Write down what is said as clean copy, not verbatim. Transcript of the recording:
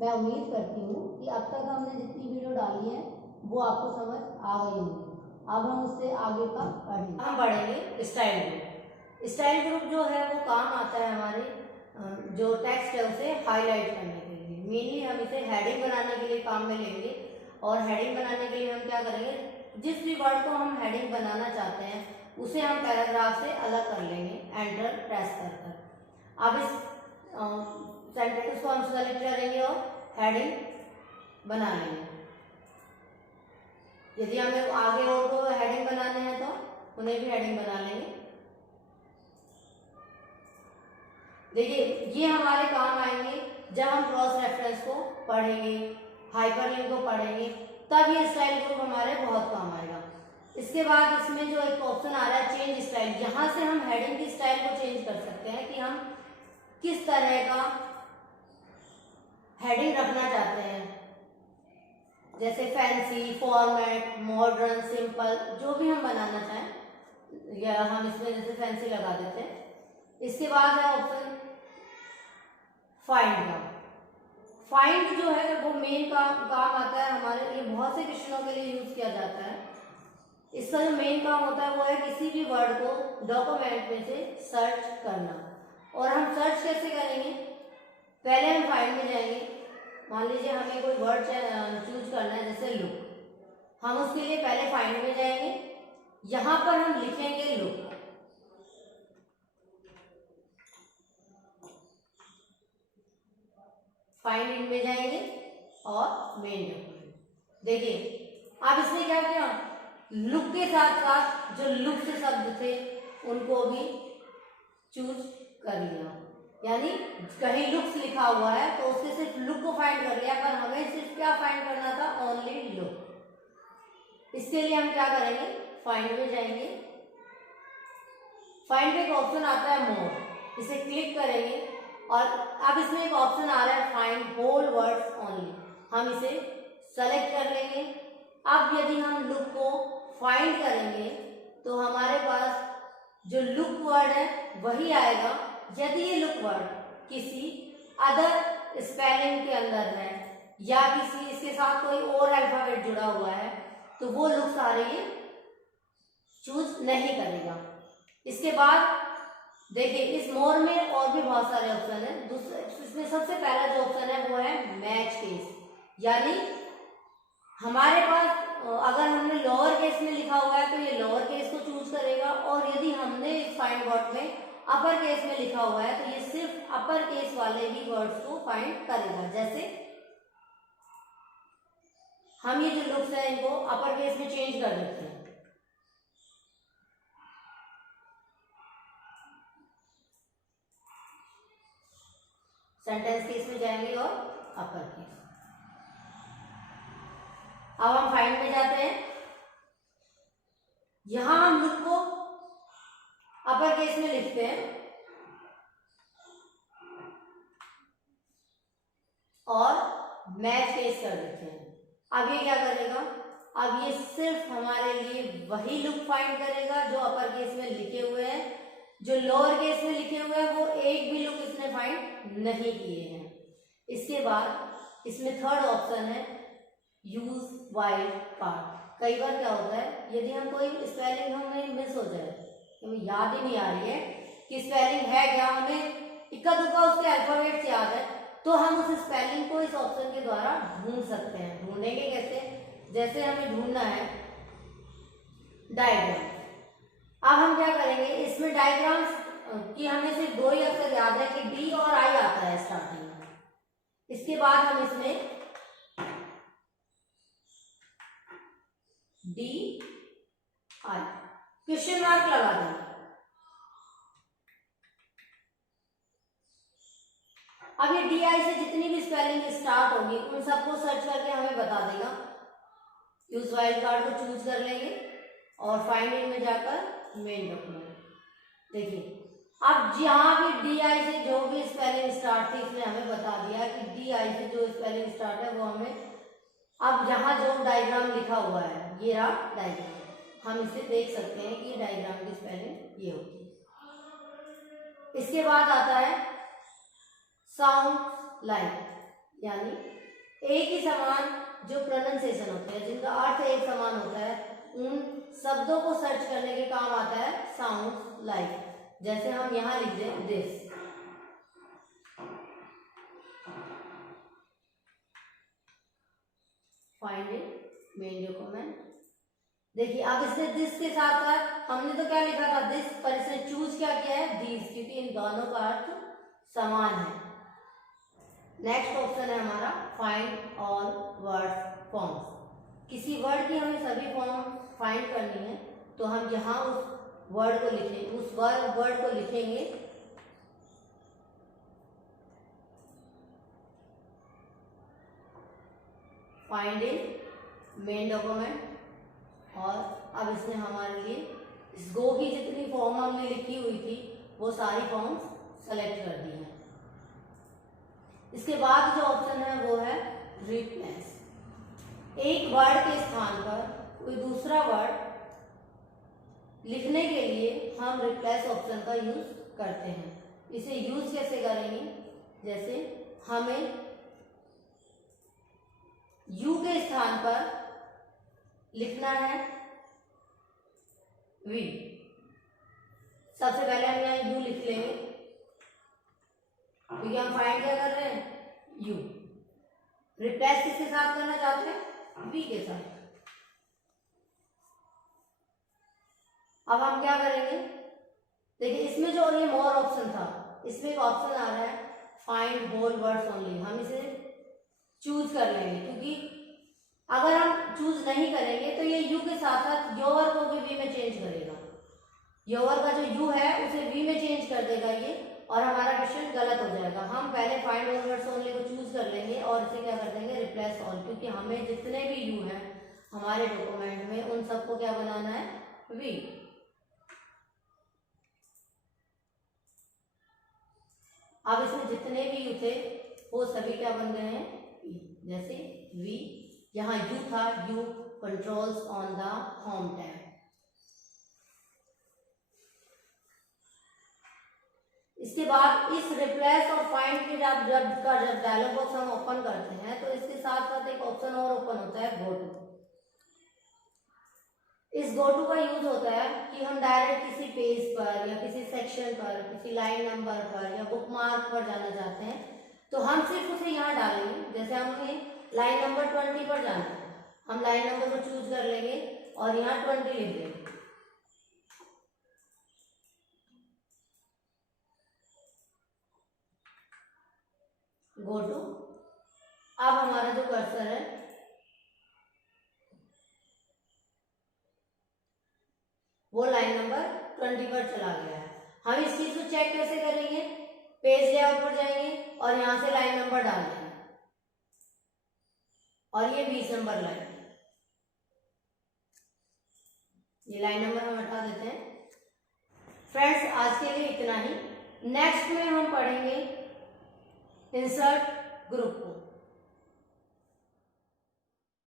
मैं उम्मीद करती हूँ कि अब तक हमने जितनी वीडियो डाली है वो आपको समझ आ गई होगी। अब हम उससे आगे का पढ़ेंगे। हम पढ़ेंगे स्टाइल ग्रुप। स्टाइल ग्रुप जो है वो काम आता है हमारे जो टेक्स्ट है उसे हाईलाइट करने के लिए। मेनली हम इसे हेडिंग बनाने के लिए काम में लेंगे। और हेडिंग बनाने के लिए हम क्या करेंगे, जिस भी वर्ड को हम हेडिंग बनाना चाहते हैं उसे हम पैराग्राफ से अलग कर लेंगे एंटर प्रेस कर कर। अब इस सेंटेंस को हम सेलेक्ट करेंगे और हेडिंग बना लेंगे। यदि हमें आगे और को हेडिंग बनाने हैं तो उन्हें भी हेडिंग बना लेंगे। देखिए ये हमारे काम आएंगे जब हम क्रॉस रेफरेंस को पढ़ेंगे, हाइपरलिंक को पढ़ेंगे, तब ये स्टाइल ग्रुप हमारे बहुत काम आएगा। इसके बाद इसमें जो एक ऑप्शन आ रहा है चेंज स्टाइल, यहाँ से हम हेडिंग की स्टाइल को चेंज कर सकते हैं कि हम किस तरह का हेडिंग रखना चाहते हैं, जैसे फैंसी, फॉर्मेट, मॉडर्न, सिंपल, जो भी हम बनाना चाहें या हम इसमें जैसे फैंसी लगा देते हैं। इसके बाद है ऑप्शन फाइंड का। फाइंड जो है वो मेन काम आता है हमारे लिए, बहुत से क्वेश्चनों के लिए यूज किया जाता है। इसका जो मेन काम होता है वो है किसी भी वर्ड को डॉक्यूमेंट में से सर्च करना। और हम सर्च कैसे करेंगे, पहले हम फाइंड में जाएंगे। मान लीजिए हमें कोई वर्ड चूज करना है जैसे लुक, हम उसके लिए पहले फाइंड में जाएंगे, यहां पर हम लिखेंगे लुक। फाइंड इन में जाएंगे और मेन डॉक्यूमेंट। देखिए अब इसने क्या किया, लुक के साथ साथ जो लुक से शब्द थे उनको भी चूज कर लिया। यानी कहीं लुक्स लिखा हुआ है तो उससे सिर्फ लुक को फाइंड कर लिया, पर हमें सिर्फ क्या फाइंड करना था, ओनली लुक। इसके लिए हम क्या करेंगे, फाइंड में जाएंगे। फाइंड में एक ऑप्शन आता है मोर, इसे क्लिक करेंगे और अब इसमें एक ऑप्शन आ रहा है फाइंड होल वर्ड्स ओनली, हम इसे सेलेक्ट कर लेंगे। अब यदि हम लुक को फाइंड करेंगे तो हमारे पास जो लुक वर्ड है वही आएगा। यदि ये लुक वर्ड किसी अदर स्पेलिंग के अंदर है या किसी इसके साथ कोई और अल्फाबेट जुड़ा हुआ है तो वो लुक सारे ये चूज नहीं करेगा। इसके बाद देखिए इस मोर में और भी बहुत सारे ऑप्शन है। इसमें सबसे पहला जो ऑप्शन है वो है मैच केस, यानी हमारे पास अगर हमने लोअर केस में लिखा हुआ है तो ये लोअर केस को चूज करेगा, और यदि हमने इस फाइंड वर्ड में अपर केस में लिखा हुआ है तो ये सिर्फ अपर केस वाले ही वर्ड्स को फाइंड करेगा। जैसे हम ये जो लुक्स है इनको अपर केस में चेंज कर देते हैं। सेंटेंस केस में जाएंगे और अपर केस। अब हम फाइंड में जाते हैं, यहां हम लुक को अपर केस में लिखते हैं और मैच केस कर देते हैं। अब ये क्या करेगा, अब ये सिर्फ हमारे लिए वही लुक फाइंड करेगा जो अपर केस में लिखे हुए हैं। जो लोअर केस में लिखे हुए हैं वो एक भी लुक इसने फाइंड नहीं किए हैं। इसके बाद इसमें थर्ड ऑप्शन है यूज वाइल्ड कार्ड। कई बार क्या होता है, यदि हम कोई स्पेलिंग हमें मिस हो जाए, हमें याद ही नहीं आ रही है कि स्पेलिंग है क्या, हमें इक्का दुक्का उसके अल्फाबेट्स याद है, तो हम उस स्पेलिंग को इस ऑप्शन के द्वारा ढूंढ सकते हैं। ढूंढेंगे कैसे, जैसे हमें ढूंढना है डायग्राम। अब हम क्या करेंगे, इसमें डायग्राम्स की हमें सिर्फ दो ही अक्षर याद है कि डी और आई आता है स्टार्टिंग में। इसके बाद हम इसमें डी आई क्वेश्चन मार्क लगा देंगे। अब ये डी आई से जितनी भी स्पेलिंग स्टार्ट होगी उन सबको सर्च करके हमें बता देगा। यूज वाइल्ड कार्ड को चूज कर लेंगे और फाइंड इन में जाकर मेन डॉक्यूमेंट। देखिए अब जहां भी डी आई से जो भी स्पेलिंग स्टार्ट थी इसने हमें बता दिया कि डी आई से जो स्पेलिंग स्टार्ट है वो हमें, अब जहां जो डायग्राम लिखा हुआ है ये रहा डायग्राम, हम इसे देख सकते हैं कि डायग्राम की स्पेलिंग ये होती है। इसके बाद आता है साउंड लाइक, यानी एक ही समान जो प्रोनाउंसिएशन होते हैं, जिनका अर्थ एक समान होता है, उन शब्दों को सर्च करने के काम आता है साउंड लाइक। जैसे हम यहां लिख दें this, find in main document. देखिए अब इसने दिस के साथ साथ हमने तो क्या लिखा था दिस, पर इसने चूज क्या किया है दीज, क्योंकि इन दोनों का अर्थ समान है। नेक्स्ट ऑप्शन है हमारा फाइंड ऑल वर्ड्स फॉर्म्स। किसी वर्ड की हमें सभी फॉर्म फाइंड करनी है, तो हम यहाँ उस वर्ड को लिखेंगे, उस वर्ड को लिखेंगे फाइंड इन मेन डॉक्यूमेंट। और अब इसने हमारे लिए इस गो की जितनी फॉर्म हमने लिखी हुई थी वो सारी फॉर्म्स सेलेक्ट कर दी हैं। इसके बाद जो ऑप्शन है वो है रिप्लेस। एक वर्ड के स्थान पर कोई दूसरा वर्ड लिखने के लिए हम रिप्लेस ऑप्शन का यूज करते हैं। इसे यूज कैसे करेंगे, जैसे हमें यू के स्थान पर लिखना है वी। सबसे पहले हम यहाँ यू लिख लेंगे, क्योंकि हम फाइंड क्या कर रहे हैं यू। रिप्लेस किसके साथ करना चाहते हैं, वी के साथ। अब हम क्या करेंगे, देखिए इसमें जो ये मोर ऑप्शन था, इसमें एक ऑप्शन आ रहा है फाइंड होल वर्ड्स ओनली। हम इसे चूज कर लेंगे, क्योंकि अगर हम चूज नहीं करेंगे तो ये यू के साथ साथ योर को भी वी में चेंज करेगा। योर का जो यू है उसे वी में चेंज कर देगा ये, और हमारा क्वेश्चन गलत हो जाएगा। हम पहले फाइंड ऑल वर्ड्स ओनली को चूज कर लेंगे और इसे क्या कर देंगे रिप्लेस ऑल, क्योंकि हमें जितने भी यू हैं हमारे डॉक्यूमेंट में उन सबको क्या बनाना है वी। अब इसमें जितने भी यू थे वो सभी क्या बन गए हैं ई। जैसे वी, यहाँ यू था, you controls on the home tab. इसके बाद इस रिप्लेस और फाइंड के जब डायलॉग बॉक्स हम ओपन करते हैं तो इसके साथ साथ एक ऑप्शन और ओपन होता है गो टू। इस गो टू का यूज होता है कि हम डायरेक्ट किसी पेज पर या किसी सेक्शन पर, किसी लाइन नंबर पर या बुकमार्क पर जाना चाहते हैं, तो हम सिर्फ उसे यहाँ डालेंगे। जैसे हमें लाइन नंबर 20 पर जाना है, हम लाइन नंबर को चूज कर लेंगे और यहाँ 20 लिख देंगे। Go to. अब हमारा जो कर्सर है वो लाइन नंबर 20 पर चला गया है। हम इस चीज को चेक कैसे करेंगे, पेज लेआउट पर जाएंगे और यहां से लाइन नंबर डाल देंगे और ये 20 नंबर लाइन, ये लाइन नंबर हम हटा देते हैं। फ्रेंड्स आज के लिए इतना ही। नेक्स्ट में हम पढ़ेंगे इंसर्ट ग्रुप को।